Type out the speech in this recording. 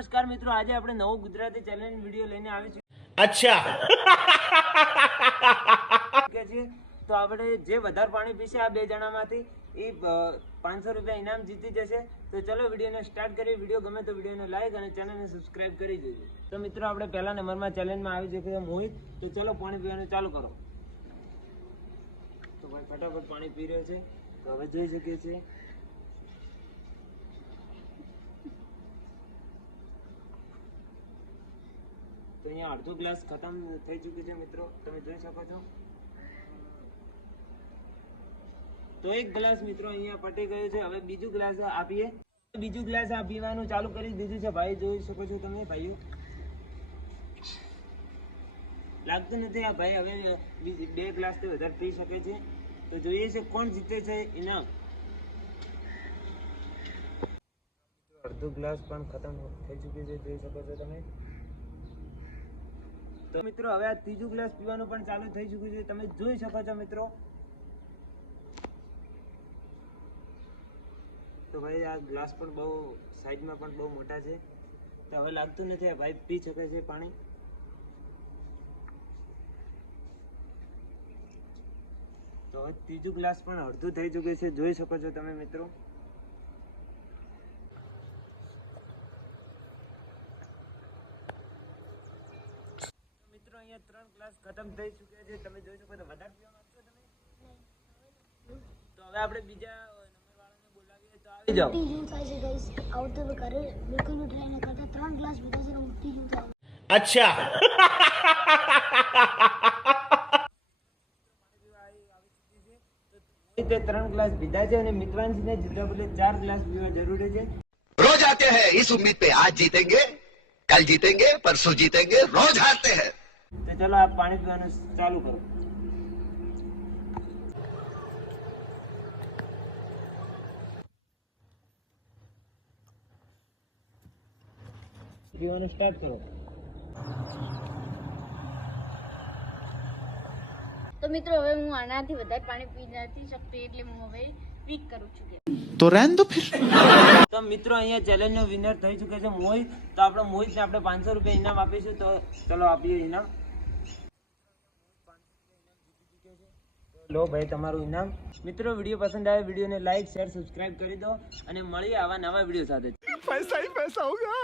નમસ્કાર મિત્રો, આજે આપણે નવો ગુજરાતી ચેલેન્જ વિડિયો લઈને આવી છે। અચ્છા તો આપણે જે વધારે પાણી પીશે આ બે જણામાંથી એ 500 રૂપિયા ઇનામ જીતી જશે। તો ચલો વિડિયોને સ્ટાર્ટ કરીએ। વિડિયો ગમે તો વિડિયોને લાઈક અને ચેનલને સબસ્ક્રાઇબ કરી દેજો। તો મિત્રો આપણે પહેલા નંબરમાં ચેલેન્જમાં આવી છે મોહિત। તો ચલો પાણી પીવાનું ચાલુ કરો। તો ભાઈ ફટાફટ પાણી પી રહ્યો છે। તો હવે જોઈ શકીએ છીએ તો અહીંયા અડધો ગ્લાસ ખતમ થઈ ચૂક્યું છે મિત્રો, તમે જોઈ શકો છો। તો એક ગ્લાસ મિત્રો અહીંયા પટી ગયો છે। હવે બીજું ગ્લાસ આપીએ। બીજું ગ્લાસ આ પીવાનું ચાલુ કરી દીધું છે ભાઈ, જોઈ શકો છો તમે ભાઈઓ। લાગતું નથી આ ભાઈ હવે બે ગ્લાસ થી વધારે પી શકે છે। તો જોઈએ છે કોણ જીતે છે ઇનામ। અડધો ગ્લાસ પણ ખતમ થઈ ચૂક્યું છે, જોઈ શકો છો તમે। તો મિત્રો હવે આ ત્રીજું ગ્લાસ પીવાનું પણ ચાલુ થઈ ચૂક્યું છે, તમે જોઈ શકો છો મિત્રો। તો ભાઈ આ ગ્લાસ પણ બહુ સાઈઝમાં પણ બહુ મોટા છે। તો હવે લાગતું નથી આ ભાઈ પી શકે છે પાણી। તો હવે ત્રીજું ગ્લાસ પણ અડધું થઈ ચૂક્યું છે, જોઈ શકો છો તમે મિત્રો। મિત્રો અહીંયા 3 ગ્લાસ ખતમ થઈ ચૂક્યા છે, તમે જોઈ શકો છો। વધારે પીવા માંગશો તમે? તો હવે આપણે બીજા નંબરવાળાને બોલાવીએ, તો આવી જાઓ। ઉલટી થાય છે ગાઈસ, આવડતું તો કરે બિલકુલ બી ટ્રાય ન કરતા। 3 ગ્લાસ પીધા છે ને ઉલટી જેવું થાય। અચ્છા તે 3 ગ્લાસ પીધા છે અને મિત્રાંશને જીતવા બદલે 4 ગ્લાસ પીવા જરૂરી છે। रोज आते हैं इस उम्मीद पे आज जीतेंगे कल जीतेंगे परसों जीतेंगे रोज हारते हैं। તો ચલો આપ પાણી પીવાનું ચાલુ કરો। પીવાનું સ્ટાર્ટ કરો। તો મિત્રો હવે હું આનાથી વધારે પાણી પી નથી શકતી, એટલે હું હવે પીક કરું છું। તો રહેન દો ફિર। તો મિત્રો અહીંયા ચેલેન્જ નો વિનર થઈ ચૂક્યો છે મોહિત। તો આપણે મોહિતને આપણે 500 રૂપિયા ઇનામ આપીશું। તો ચલો આપીએ ઇનામ। લો ભાઈ તમારું ઇનામ। મિત્રો વિડીયો પસંદ આવે વિડીયોને લાઈક શેર સબસ્ક્રાઇબ કરી દો અને મળીએ આવા નવા વિડીયો સાથે। પૈસા ही पैसा होगा।